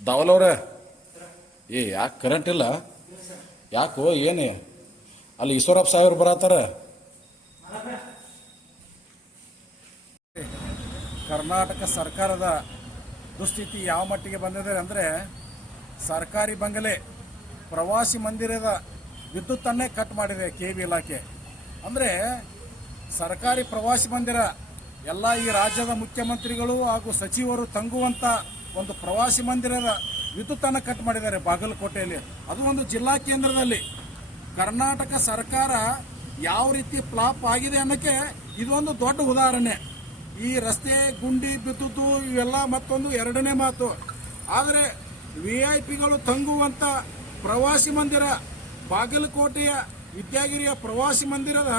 ದಾವಲವ್ರೆ? ಏ, ಯಾಕೆ ಕರೆಂಟ್ ಇಲ್ಲ? ಯಾಕೋ, ಏನೇ? ಅಲ್ಲಿ ಈಶ್ವರಪ್ಪ ಸಾಹೇಬ್ರು ಬರತ್ತಾರ? ಕರ್ನಾಟಕ ಸರ್ಕಾರದ ದುಸ್ಥಿತಿ ಯಾವ ಮಟ್ಟಿಗೆ ಬಂದಿದೆ ಅಂದರೆ, ಸರ್ಕಾರಿ ಬಂಗಲೆ ಪ್ರವಾಸಿ ಮಂದಿರದ ವಿದ್ಯುತ್ತನ್ನೇ ಕಟ್ ಮಾಡಿದೆ ಕೆ ಬಿ ಇಲಾಖೆ. ಅಂದರೆ, ಸರ್ಕಾರಿ ಪ್ರವಾಸಿ ಮಂದಿರ, ಎಲ್ಲ ಈ ರಾಜ್ಯದ ಮುಖ್ಯಮಂತ್ರಿಗಳು ಹಾಗೂ ಸಚಿವರು ತಂಗುವಂಥ ಒಂದು ಪ್ರವಾಸಿ ಮಂದಿರದ ವಿದ್ಯುತ್ತನ್ನು ಕಟ್ ಮಾಡಿದ್ದಾರೆ ಬಾಗಲಕೋಟೆಯಲ್ಲಿ. ಅದು ಒಂದು ಜಿಲ್ಲಾ ಕೇಂದ್ರದಲ್ಲಿ. ಕರ್ನಾಟಕ ಸರ್ಕಾರ ಯಾವ ರೀತಿ ಫ್ಲಾಪ್ ಆಗಿದೆ ಅನ್ನೋಕ್ಕೆ ಇದೊಂದು ದೊಡ್ಡ ಉದಾಹರಣೆ. ಈ ರಸ್ತೆ, ಗುಂಡಿ ಬಿದ್ದುದು ಇವೆಲ್ಲ ಮತ್ತೊಂದು ಎರಡನೇ ಮಾತು. ಆದರೆ ವಿ ಐ ಪಿಗಳು ತಂಗುವಂಥ ಪ್ರವಾಸಿ ಮಂದಿರ, ಬಾಗಲಕೋಟೆಯ ವಿದ್ಯಾಗಿರಿಯ ಪ್ರವಾಸಿ ಮಂದಿರದ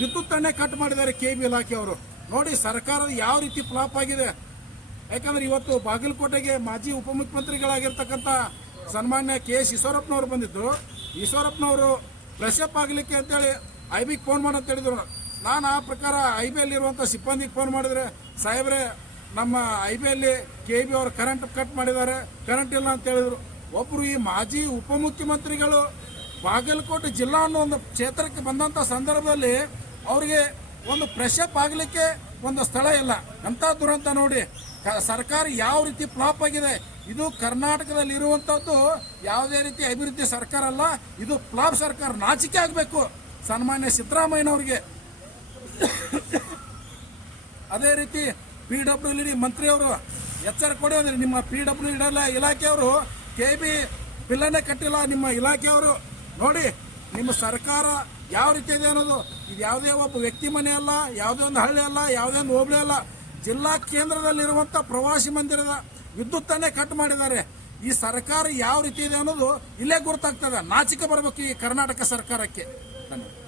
ವಿದ್ಯುತ್ತನ್ನೇ ಕಟ್ ಮಾಡಿದ್ದಾರೆ ಕೆ ಬಿ ಇಲಾಖೆಯವರು. ನೋಡಿ ಸರ್ಕಾರದ ಯಾವ ರೀತಿ ಫ್ಲಾಪ್ ಆಗಿದೆ. ಯಾಕಂದ್ರೆ ಇವತ್ತು ಬಾಗಲಕೋಟೆಗೆ ಮಾಜಿ ಉಪಮುಖ್ಯಮಂತ್ರಿಗಳಾಗಿರ್ತಕ್ಕಂಥ ಸನ್ಮಾನ್ಯ ಕೆ ಎಸ್ ಈಶ್ವರಪ್ಪನವರು ಬಂದಿದ್ದು. ಈಶ್ವರಪ್ಪನವರು ಫ್ರೆಶ್ ಅಪ್ ಆಗಲಿಕ್ಕೆ ಅಂತೇಳಿ ಐ ಬಿಗೆ ಫೋನ್ ಮಾಡಂತ ಹೇಳಿದ್ರು. ನಾನು ಆ ಪ್ರಕಾರ ಐ ಬಿ ಇರುವಂಥ ಸಿಬ್ಬಂದಿಗೆ ಫೋನ್ ಮಾಡಿದ್ರೆ, ಸಾಹೇಬ್ರೆ, ನಮ್ಮ ಐ ಬಿ ಅಲ್ಲಿ ಕೆ ಬಿ ಅವರು ಕರೆಂಟ್ ಕಟ್ ಮಾಡಿದ್ದಾರೆ ಕರೆಂಟ್ ಇಲ್ಲ ಅಂತ ಹೇಳಿದ್ರು. ಒಬ್ಬರು ಈ ಮಾಜಿ ಉಪಮುಖ್ಯಮಂತ್ರಿಗಳು ಬಾಗಲಕೋಟೆ ಜಿಲ್ಲಾ ಅನ್ನೋ ಒಂದು ಕ್ಷೇತ್ರಕ್ಕೆ ಬಂದಂಥ ಸಂದರ್ಭದಲ್ಲಿ ಅವರಿಗೆ ಒಂದು ಫ್ರೆಶ್ ಆಗಲಿಕ್ಕೆ ಒಂದು ಸ್ಥಳ ಇಲ್ಲ. ಅಂತ ದುರಂತ ನೋಡಿ ಸರ್ಕಾರ ಯಾವ ರೀತಿ ಫ್ಲಾಪ್ ಆಗಿದೆ, ಇದು ಕರ್ನಾಟಕದಲ್ಲಿ ಇರುವಂತದ್ದು ಯಾವುದೇ ರೀತಿ ಅಭಿವೃದ್ಧಿ ಸರ್ಕಾರ ಅಲ್ಲ, ಇದು ಫ್ಲಾಪ್ ಸರ್ಕಾರ ನಾಚಿಕೆ ಆಗಬೇಕು, ಸನ್ಮಾನ್ಯ ಸಿದ್ದರಾಮಯ್ಯನವ್ರಿಗೆ. ಅದೇ ರೀತಿ ಪಿ ಡಬ್ಲ್ಯೂ ಡಿ ಮಂತ್ರಿಯವರು ಎಚ್ಚರ ಕೊಡಿ ಅಂದ್ರೆ ನಿಮ್ಮ ಪಿ ಡಬ್ಲ್ಯೂ ಇಡಲ್ಲ ಇಲಾಖೆಯವರು ಕೆ ಬಿ ಬಿಲ್ಲನ್ನೇ ಕಟ್ಟಿಲ್ಲ ನಿಮ್ಮ ಇಲಾಖೆಯವರು. ನೋಡಿ, ನಿಮ್ಮ ಸರ್ಕಾರ ಯಾವ ರೀತಿ ಇದೆ ಅನ್ನೋದು, ಇದು ಯಾವುದೇ ಒಬ್ಬ ವ್ಯಕ್ತಿ ಮನೆ ಅಲ್ಲ, ಯಾವುದೇ ಒಂದು ಹಳ್ಳಿ ಅಲ್ಲ, ಯಾವುದೇ ಒಂದು ಹೋಬಳಿ ಅಲ್ಲ ಜಿಲ್ಲಾ ಕೇಂದ್ರದಲ್ಲಿರುವಂಥ ಪ್ರವಾಸಿ ಮಂದಿರದ ವಿದ್ಯುತ್ತನ್ನೇ ಕಟ್ ಮಾಡಿದ್ದಾರೆ. ಈ ಸರ್ಕಾರ ಯಾವ ರೀತಿ ಇದೆ ಅನ್ನೋದು ಇಲ್ಲೇ ಗುರುತಾಗ್ತದೆ. ನಾಚಿಕೆ ಬರಬೇಕು ಈ ಕರ್ನಾಟಕ ಸರ್ಕಾರಕ್ಕೆ. ಧನ್ಯವಾದ.